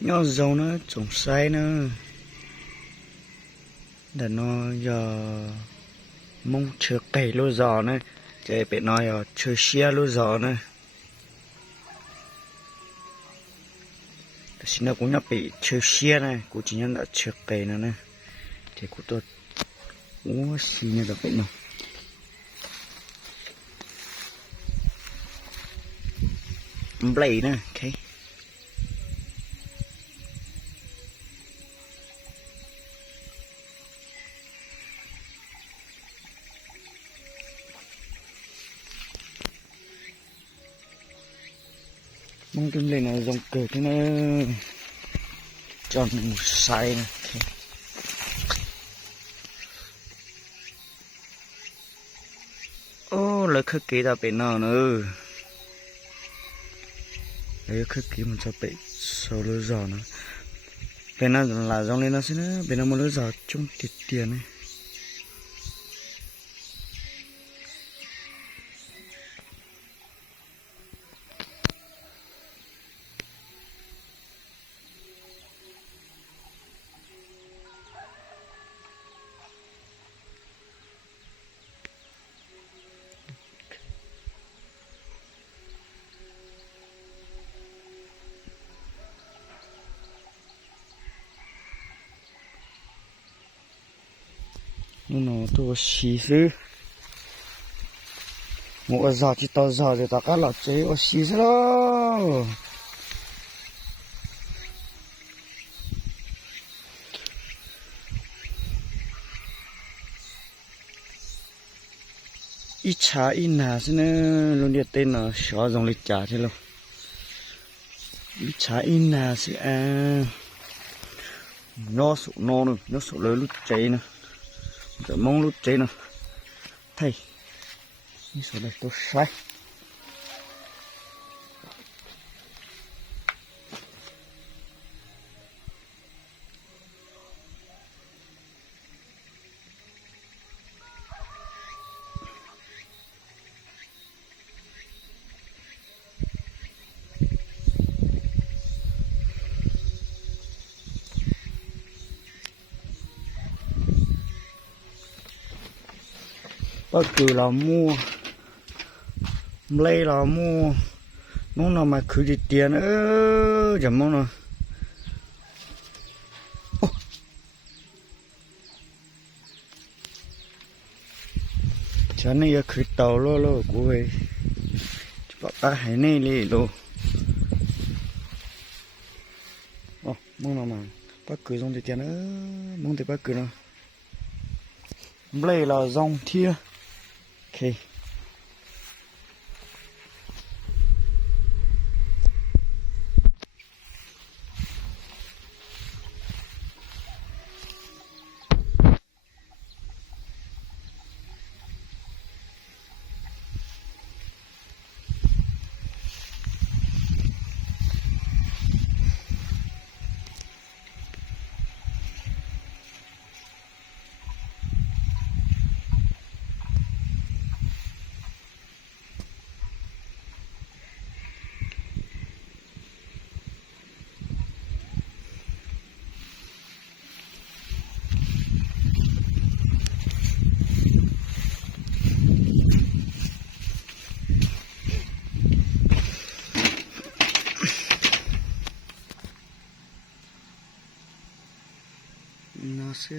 Nhó dầu nó trồng sai nữa. Để nó giờ mong chưa cày lúa giò nữa. Chạy bị nó giờ chưa xia lúa giò nữa. Xin nó cũng nhập bị chưa xia này. Cũng chỉ nhận đã chưa cày nữa nè. Thì cũng tốt. Ủa xì nha đặc biệt mà. Blade nè, ok. Mong cái này là dòng cờ thế nó tròn một sai nè, ok. Ô, lấy khơi kỹ ra bên nào nữa. Lấy khơi kỹ mình cho bị sâu lưỡi giò nữa. Bên nào là dòng lên nó sẽ nữa, bên nào một lưỡi giò chung tiệt tiền này. Nó tôi xí xứ một giò chỉ to giò thì ta cá lọt chế ở xí xứ đó ít chả ít nà xí nữa luôn đi tên là xóa dòng lịch trả thế luôn ít chả ít nà xí nó sụn nó nữa nó sụn lớn lút cháy nữa để mong lút cháy nữa thầy như số này tôi sai bất cứ là mua lấy là mua nó nào mà cứ đi tiền chẳng mong nào chán này cứ tàu lo của ấy bảo ta hãy này đi luôn mong nào mà bất cứ dòng đi tiền mong thì bất cứ nào lấy là dòng thia ok. Nó sẽ